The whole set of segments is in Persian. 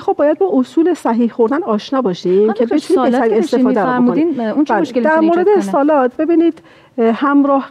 خب باید با اصول صحیح خوردن آشنا باشیم که بتونیم بهترین استفاده رو بکنیم. اون چه مشکلی در مورد سالاد ببینید همراه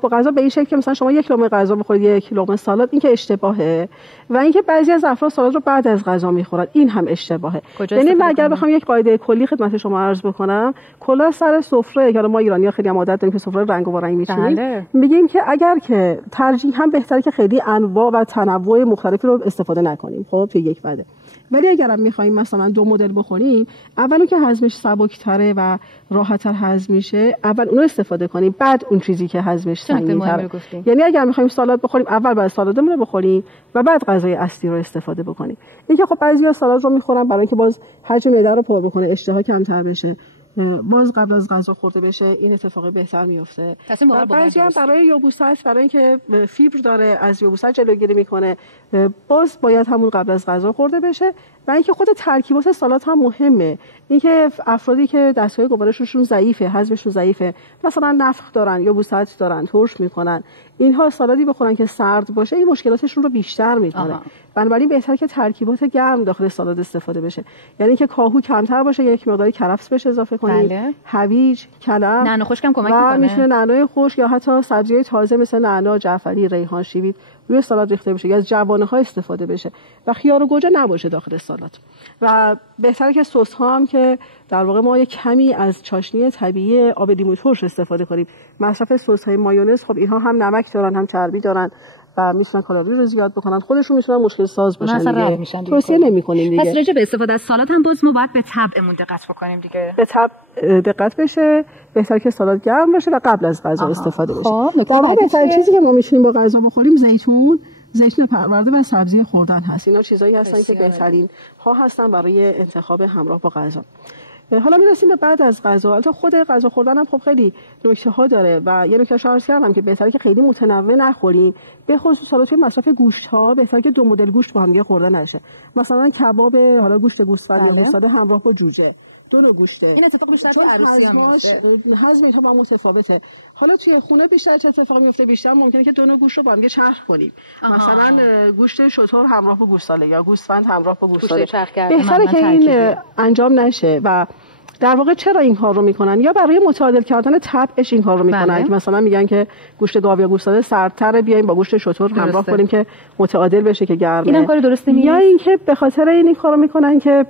با غذا به این شکل که مثلا شما یک لقمه غذا بخورید یک لقمه سالاد، این که اشتباهه. و اینکه بعضی از افراد سالاد رو بعد از غذا میخورن، این هم اشتباهه. یعنی من اگر بخوام یک قاعده کلی خدمت شما عرض بکنم، کلا سر سفره که ما ایرانی‌ها خیلی عادت داریم که سفره رنگ و رنگ می‌چینیم، میگیم که اگر که ترجیح هم بهتره که خیلی انواع و تنوع مختلفی رو استفاده نکنیم خب توی یک وعده. ولی اگرم می‌خوایم مثلا دو مدل بخوریم، اولو که هضمش سبک‌تره و راحت‌تر هضم میشه، اول اون رو استفاده کنیم، بعد اون چیزی که هضمش سنگین‌تره. یعنی اگر می‌خوایم سالاد بخوریم، اول باید سالادمون رو بخوریم و بعد غذای اصلی رو استفاده بکنیم. اینکه خب بعضیا سالاد رو می‌خورن برای اینکه باز حجم معده رو پر بکنه، اشتها کمتر بشه، باز قبل از غذا خورده بشه، این اتفاق بهتر میفته. بعضی هم برای یبوست، برای اینکه فیبر داره از یبوست جلوگیری میکنه، باز باید همون قبل از غذا خورده بشه. و اینکه خود ترکیبات سالاد هم مهمه. اینکه افرادی که دستگاه گوارششون ضعیفه، هضمشون ضعیفه، مثلا نفخ دارن، یبوست دارن، ترش میکنن، اینها سالادی بخورن که سرد باشه، این مشکلاتشون رو بیشتر میکنه. بنابراین بهتره که ترکیبات گرم داخل سالاد استفاده بشه. یعنی که کاهو کمتر باشه، یک مقداری کرفس بهش اضافه کنید، هویج، کلم، نعنا خشک هم کمک میکنه. میتونه نعنای خشک یا حتی سبزی‌های تازه مثل نعنا، جعفری، ریحان، شیوید روی سالاد ریخته بشه یا از جوانه‌ها استفاده بشه و خیار و گوجه نباشه داخل سالاد. و بهتره که سس ها هم که در واقع ما یک کمی از چاشنی طبیعی آب لیمو ترش استفاده کنیم. مصرف سس های مایونز، خب اینها هم نمک دارن، هم چربی دارن و میتونن کالری رو زیاد بکنن، خودشون میتونن مشکل ساز باشن دیگه. توصیه نمی‌کنیم دیگه. پس راجع به استفاده از سالاد هم باز ما باید به طبعمون دقت بکنیم دیگه. به طبع دقت بشه، بهتره که سالاد گرم باشه و قبل از غذا استفاده بشه. در واقع بهترین چیزی که ما میتونیم با غذا بخوریم زیتون پرورده و سبزی خوردن هست. اینا چیزایی هستن که بهترین ها هستن برای انتخاب همراه با غذا. حالا میرسیم به بعد از غذا. البته خود غذا خوردن هم خب خیلی نکته ها داره و یه نکته عرض کردم که بهتره که خیلی متنوع نخوریم، به خصوص حالا توی مصرف گوشت ها بهتره که دو مدل گوشت با هم دیگه خورده نشه. مثلا کباب، حالا گوشت گوسفند یا گوساله همراه با جوجه، دو نوع گوشته. این اتفاق بیشتر توی عروسی‌ها میفته. هضم اینها با متفاوته. حالا توی خونه بیشتر چه اتفاقی میفته؟ بیشتر ممکنه که دو نوع گوشت رو با هم چرخ کنیم. مثلا گوشت شتر همراه با گوساله یا گوسفند همراه با گوساله. بهتره که این انجام نشه. و در واقع چرا این کار رو میکنن؟ یا برای متعادل کردن طبعش این کار رو میکنن که مثلا میگن که گوشت گاو یا گوساله سردتره، بیایم با گوشت شتر همراه کنیم که متعادل بشه که گرمه. اینم کار درسته نیست. یا اینکه به خاطر این کارو میکنن که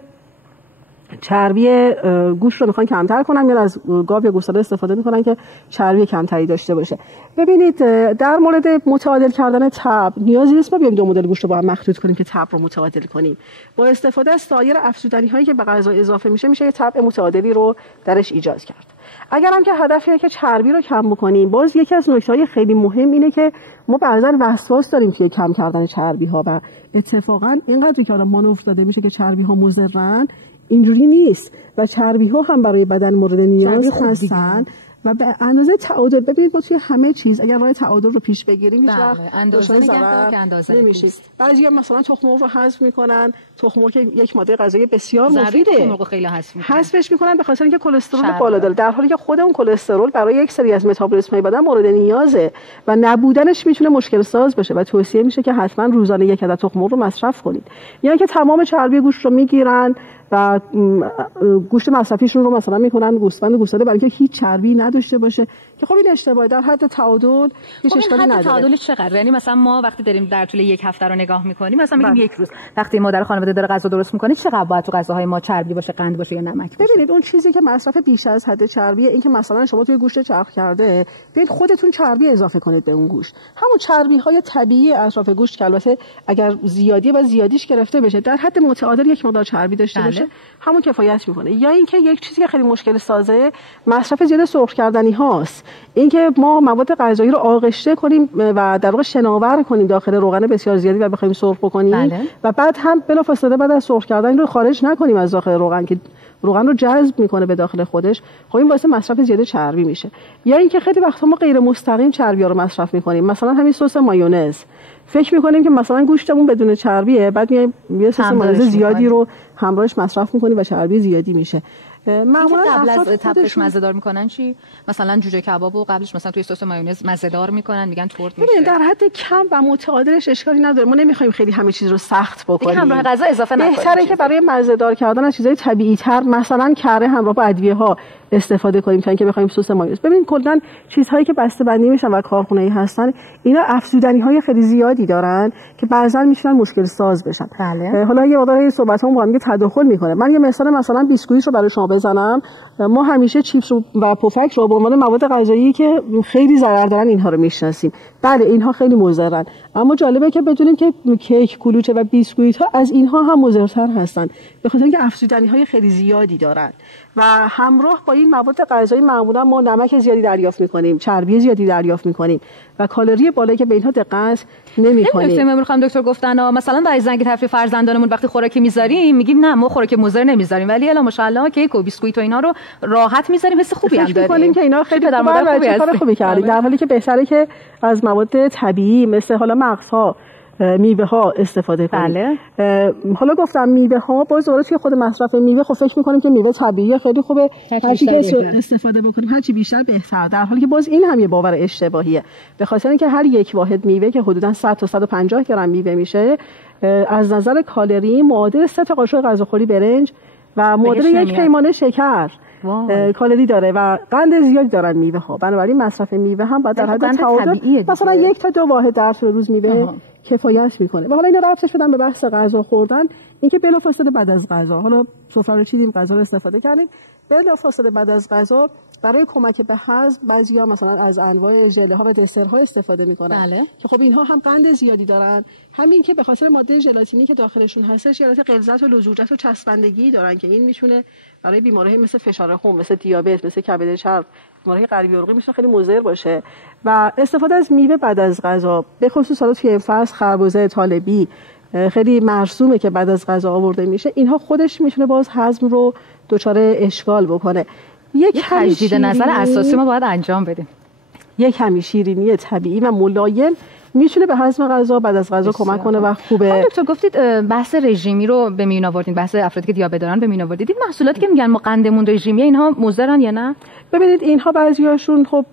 چربی گوشت رو میخوان کمتر کنن یا از گاو یا گوساله استفاده میکنن که چربی کمتری داشته باشه. ببینید در مورد متعادل کردن طبع نیازی نیست ما بیایم دو مدل گوشت رو با هم مخلوط کنیم که طبع رو متعادل کنیم. با استفاده از سایر افزودنی هایی که به غذا اضافه میشه یه طبع متعادلی رو درش ایجاد کرد. اگر هم که هدف اینه که چربی رو کم بکنیم، باز یکی از نکته‌های خیلی مهم اینه که ما بعضا وسواس داریم توی کم کردن چربی ها و اتفاقا اینقدر که آدم مانور داده میشه که چربی ها مضرن، اینجوری نیست و چربی ها هم برای بدن مورد نیاز هستن و به اندازه تعادل. ببینید ما توی همه چیز اگر راه تعادل رو پیش بگیریم هیچ وقت اندازه نگه که اندازه نمیشه. بعضیا مثلا تخم مرغ رو حذف میکنن، تخم مرغ که یک ماده غذایی بسیار مفیده، تخم مرغ خیلی حذفش میکنن به خاطر اینکه کلسترول بالا داره، در حالی که خود اون کلسترول برای یک سری از متابولیسم‌های بدن مورد نیازه و نبودنش میتونه مشکل ساز بشه و توصیه میشه که حتما روزانه یک عدد تخم مرغ رو مصرف کنید. یعنی که تمام چربی گوشت رو میگیرن و گوشت مصرفیشون رو مثلا میکنن گوسفند و گوساله برای اینکه هیچ چربی نداشته باشه که خب این اشتباهه. در حد تعادل هیچ اشکالی نداره. تعادلش چقدر؟ یعنی مثلا ما وقتی داریم در طول یک هفته رو نگاه میکنیم، مثلا میگیم یک روز وقتی مادر خانواده داره غذا درست میکنه چقدر باید تو غذاهای ما چربی باشه، قند باشه یا نمک باشه؟ ببینید اون چیزی که مصرف بیش از حد چربیه، این که مثلا شما توی گوشت چرخ کرده بیاید خودتون چربی اضافه کنید به اون گوشت. همون چربی های طبیعی اطراف گوشت که البته اگر زیادی و زیادیش گرفته بشه در حد متعادل یک مقدار چربی داشته باشه همون کفایت میکنه. یا اینکه یک چیزی که خیلی مشکل سازه مصرف زیاد سرخ کردنی هاست، اینکه ما مواد غذایی رو آغشته کنیم و در واقع شناور کنیم داخل روغن بسیار زیادی و بخوایم سرخ بکنیم و بعد هم بلافاصله بعد از سرخ کردن رو خارج نکنیم از داخل روغن که روغن رو جذب میکنه به داخل خودش، خب این باعث مصرف زیاد چربی میشه. یا اینکه خیلی وقتا ما غیر مستقیم چربی رو مصرف میکنیم، مثلا همین سس مایونز فکر میکنیم که مثلا گوشتمون بدون چربیه، بعد میایم یه سس مایونز زیادی رو همراهش مصرف میکنیم و چربی زیادی میشه. معمولا قبل از تبخش مزه‌دار میکنن چی؟ مثلا جوجه کباب و قبلش مثلا توی سس مایونز مزه‌دار میکنن، میگن ترد میشه. در حد کم و متعادلش اشکالی نداره. ما نمیخوایم خیلی همه چیز رو سخت بکنیم. همراه غذا اضافه نکنیم. بهتره که برای مزه‌دار کردن از چیزای طبیعی‌تر مثلا کره همراه با ادویه‌ها استفاده کنیم تا اینکه بخوایم سس مایونز. ببینید کلاً چیزهایی که بسته‌بندی میشن و کارخونه‌ای هستن اینا افزودنی‌های خیلی زیادی دارن که بعضا میشن مشکل ساز بشن. بله. حالا یه مقدار صحبتام با هم دیگه تداخل میکنه. من یه مثلا بیسکویت رو برای شما بزنم. ما همیشه چیپس و پفک رو به عنوان مواد غذایی که خیلی ضرر دارن اینها رو میشناسیم. بله اینها خیلی مضرن، اما جالبه که بدونیم که کیک، کلوچه و بیسکویت ها از اینها هم مضرتر هستن به خاطر اینکه افزودنی‌های خیلی زیادی دارن و همراه با این مواد غذایی معمولا ما نمک زیادی دریافت می‌کنیم، چربی زیادی دریافت می‌کنیم و کالری بالایی که به اینها دقت نمی‌کنیم. امروز خانم دکتر گفتن مثلا برای زنگ تفریح فرزندانمون وقتی خوراکی می‌ذاریم میگیم نه ما خوراک مضر نمی‌ذاریم، ولی الا ماشاءالله کیک و بیسکویت و اینا رو راحت می‌ذاریم، حس خوبی هم داریم. فکر می‌کنیم که اینا خیلی در مورد خوبی کردیم، در حالی که بهتره که از مواد طبیعی مثل حالا مغزها، میوه ها استفاده کنیم. بله. حالا گفتم میوه ها باز دوباره توی خود مصرف میوه خب فکر می‌کنیم که میوه طبیعیه خیلی خوبه، هرچی که استفاده بکنیم هرچی بیشتر بهتر، در حالی که باز این هم یه باور اشتباهیه. به خاطر اینکه هر یک واحد میوه که حدوداً 100 تا 150 گرم میوه میشه از نظر کالری معادل 3 تا قاشق غذاخوری برنج و معادل یک پیمانه شکر کالری داره و قند زیادی دارن میوه ها. بنابراین مصرف میوه هم باید در حد تعادل مثلا 1 تا 2 واحد در طول روز میوه کفایت میکنه. و حالا اینا ربطش بدن به بحث غذا خوردن، اینکه بلافاصله بعد از غذا، حالا سفره رو چیدیم غذا رو استفاده کردیم، بلافاصله بعد از غذا برای کمک به هضم بعضیا مثلا از انواع ژله ها و دسرها استفاده میکنن. بله. که خب اینها هم قند زیادی دارن، همین که به خاطر ماده ژلاتینی که داخلشون هستش یه غلظت و لزوجت و چسبندگی دارن که این میتونه برای بیماری‌های مثل فشار خون، مثل دیابت، مثل کبد چرب، بیماری قلبی عروقی میتونه خیلی مضر باشه. و استفاده از میوه بعد از غذا به خصوص حالا توی فصل خربزه طالبی خیلی مرسومه که بعد از غذا آورده میشه، اینها خودش میتونه باز هضم رو دچار اشکال بکنه. یک تجدید نظر اساسی ما باید انجام بدیم. یک کمی شیرینی طبیعی و ملایم میتونه به هضم غذا بعد از غذا کمک کنه و خوبه. دکتر گفتید بحث رژیمی رو به میون آوردین، بحث افرادی که دیابت دارن به میون آوردید. این محصولاتی که میگن ما قندمون رژیمیه اینها مضرن یا نه؟ ببینید اینها بعضیاشون خب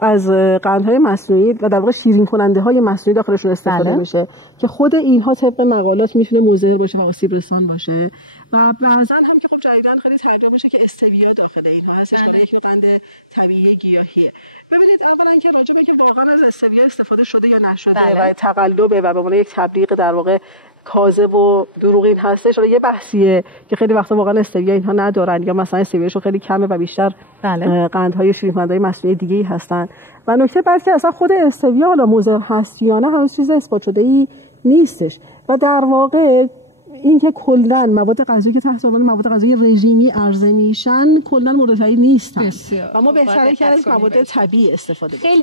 از قندهای مصنوعی و در واقع شیرین کننده های مصنوعی داخلشون استفاده میشه که خود اینها طبق مقالات میتونه مضر باشه و آسیب رسان باشه و بعضن هم که خب جدیدن خیلی تعریف میشه که استویا داخل اینها هستش برای یک قند طبیعی گیاهیه. ببینید اولا که راجع به اینکه واقعا از استویا استفاده شده یا نشده و تقلبه و به عنوان یک تبلیغ در واقع کاذب و دروغین هستش، حالا یه بحثیه که خیلی وقتا واقعا استویا اینها ندارن یا مثلا استویاشون خیلی کمه و بیشتر قندهای شیرین کننده مصنوعی دیگه‌ای هستن. و نکته بعد که اصلا خود استویا حالا مضر هست یا نه هنوز چیز اثبات شده‌ای نیستش و در واقع اینکه کلا مواد غذایی که تحت عنوان مواد غذایی رژیمی عرضه میشن کلا مورد تایید نیستن و ما بهتره که از مواد طبیعی استفاده کنیم.